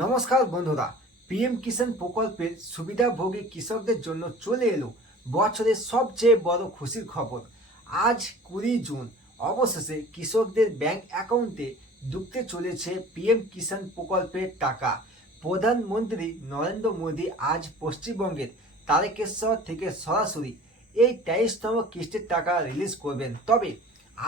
নমস্কার বন্ধুরা, পিএম কিষাণ প্রকল্পের সুবিধাভোগী কৃষকদের জন্য চলে এলো বছরের সবচেয়ে বড় খুশির খবর। আজ 20 জুন অবশেষে কৃষকদের ব্যাংক অ্যাকাউন্টে ঢুকতে চলেছে পিএম কিষাণ প্রকল্পের টাকা। প্রধানমন্ত্রী নরেন্দ্র মোদী আজ পশ্চিমবঙ্গের তারকেশ্বর থেকে সরাসরি এই 23তম কিস্তির টাকা রিলিজ করবেন। তবে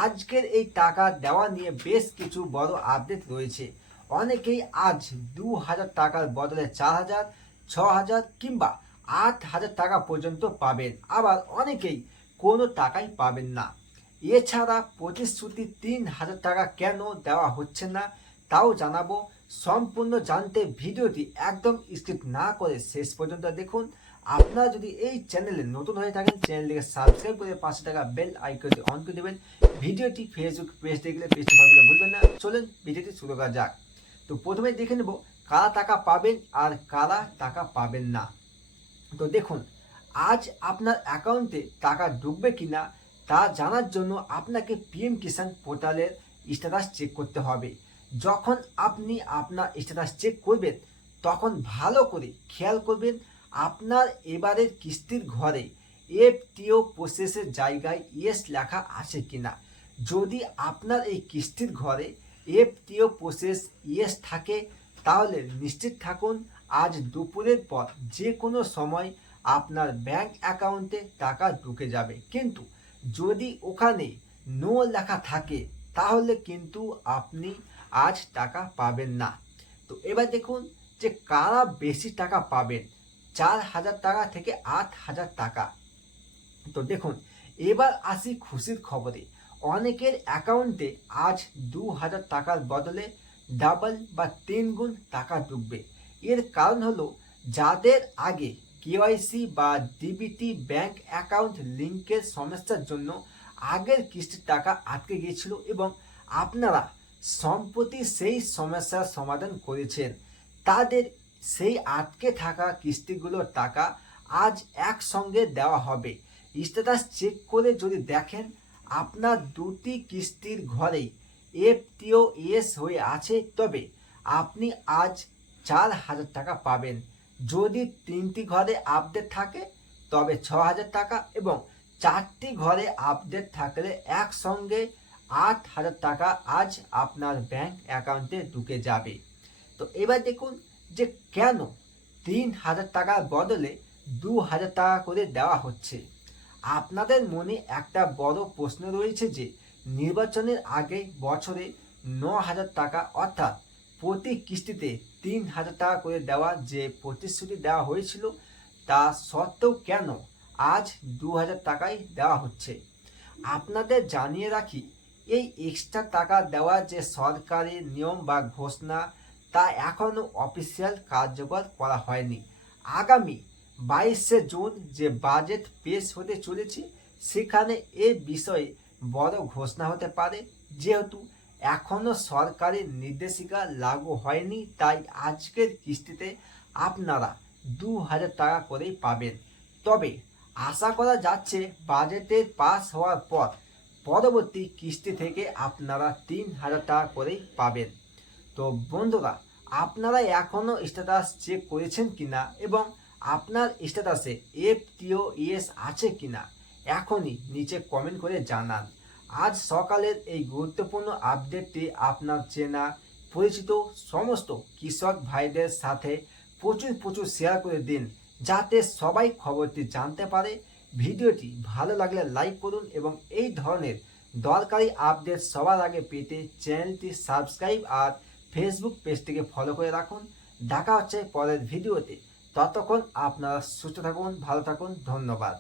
আজকের এই টাকা দেওয়া নিয়ে বেশ কিছু বড় আপডেট রয়েছে। অনেকেই আজ 2000 টাকার বদলে 4000, 6000 কিংবা 8000 টাকা পর্যন্ত পাবেন, আবার অনেকেই কোনো টাকাই পাবেন না। এছাড়া প্রতিশ্রুতি 3000 টাকা কেন দেওয়া হচ্ছে না তাও জানাবো। সম্পূর্ণ জানতে ভিডিওটি একদম স্কিপ না করে শেষ পর্যন্ত দেখুন। আপনারা যদি এই চ্যানেলে নতুন হয়ে থাকেন, চ্যানেলটিকে সাবস্ক্রাইব করে পাশে থাকা বেল আইকনটি অন করে দেবেন। ভিডিওটি ফেসবুক পেজ দেখলে পেজটি ফলো করতে ভুলবেন না। চলুন ভিডিওটি শুরু করা যাক। তো প্রথমে দেখে নেব কারা টাকা পাবেন আর কারা টাকা পাবেন না। তো দেখুন, আজ আপনার অ্যাকাউন্টে টাকা ঢুকবে কিনা তা জানার জন্য আপনাকে পিএম কিষাণ পোর্টালের স্ট্যাটাস চেক করতে হবে। যখন আপনি আপনার স্ট্যাটাস চেক করবেন তখন ভালো করে খেয়াল করবেন আপনার এবারের কিস্তির ঘরে এফটিও প্রসেসের জায়গায় ইয়েস লেখা আছে কিনা। যদি আপনার এই কিস্তির ঘরে এফটিও প্রসেস ইয়েস থাকে তাহলে নিশ্চিত থাকুন আজ দুপুরের পর যে কোনো সময় আপনার ব্যাংক অ্যাকাউন্টে টাকা ঢুকে যাবে। কিন্তু যদি ওখানে নো লেখা থাকে তাহলে কিন্তু আপনি আজ টাকা পাবেন না। তো এবার দেখুন যে কারা বেশি টাকা পাবেন, 4000 টাকা থেকে 8000 টাকা। তো দেখুন, এবার আসি খুশির খবরে। অনেকের অ্যাকাউন্টে আজ 2000 টাকার বদলে ডাবল বা 3 গুণ টাকা ঢুকবে। এর কারণ হলো যাদের আগে কেওয়াইসি বা ডিবিটি ব্যাংক অ্যাকাউন্ট লিঙ্কের সমস্যার জন্য আগের কিস্তির টাকা আটকে গিয়েছিল এবং আপনারা সম্প্রতি সেই সমস্যার সমাধান করেছেন, তাদের সেই আটকে থাকা কিস্তিগুলোর টাকা আজ একসঙ্গে দেওয়া হবে। স্ট্যাটাস চেক করে যদি দেখেন আপনার দুটি কিস্তির ঘরেই এফটিও এস হয়ে আছে তবে আপনি আজ 4000 টাকা পাবেন। যদি 3টি ঘরে আপডেট থাকে তবে 6000 টাকা এবং 4টি ঘরে আপডেট থাকলে একসঙ্গে 8000 টাকা আজ আপনার ব্যাংক অ্যাকাউন্টে ঢুকে যাবে। তো এবার দেখুন যে কেন 3000 টাকার বদলে 2000 টাকা করে দেওয়া হচ্ছে। আপনাদের মনে একটা বড় প্রশ্ন রয়েছে যে নির্বাচনের আগে বছরে 9000 টাকা অর্থাৎ প্রতি কিস্তিতে 3000 টাকা করে দেওয়া যে প্রতিশ্রুতি দেওয়া হয়েছিল তা সত্ত্বেও কেন আজ 2000 টাকাই দেওয়া হচ্ছে। আপনাদের জানিয়ে রাখি, এই এক্সট্রা টাকা দেওয়ার যে সরকারি নিয়ম বা ঘোষণা তা এখনও অফিসিয়াল কার্যকর করা হয়নি। আগামী 22শে জুন যে বাজেট পেশ হতে চলেছে সেখানে এ বিষয়ে বড় ঘোষণা হতে পারে। যেহেতু এখনও সরকারি নির্দেশিকা লাগু হয়নি তাই আজকের কিস্তিতে আপনারা 2000 টাকা করেই পাবেন। তবে আশা করা যাচ্ছে বাজেটের পাস হওয়ার পর পরবর্তী কিস্তি থেকে আপনারা 3000 টাকা করেই পাবেন। তো বন্ধুরা, আপনারা এখনও স্ট্যাটাস চেক করেছেন কিনা এবং আপনার স্ট্যাটাসে এফটিও এস আছে কিনা এখনই নিচে কমেন্ট করে জানান। আজ সকালের এই গুরুত্বপূর্ণ আপডেটটি আপনার চেনা পরিচিত সমস্ত কৃষক ভাইদের সাথে প্রচুর শেয়ার করে দিন যাতে সবাই খবরটি জানতে পারে। ভিডিওটি ভালো লাগলে লাইক করুন এবং এই ধরনের দরকারি আপডেট সবার আগে পেতে চ্যানেলটি সাবস্ক্রাইব আর ফেসবুক পেজটিকে ফলো করে রাখুন। দেখা হচ্ছে পরের ভিডিওতে। ততক্ষণ আপনারা সুস্থ থাকুন, ভালো থাকুন, ধন্যবাদ।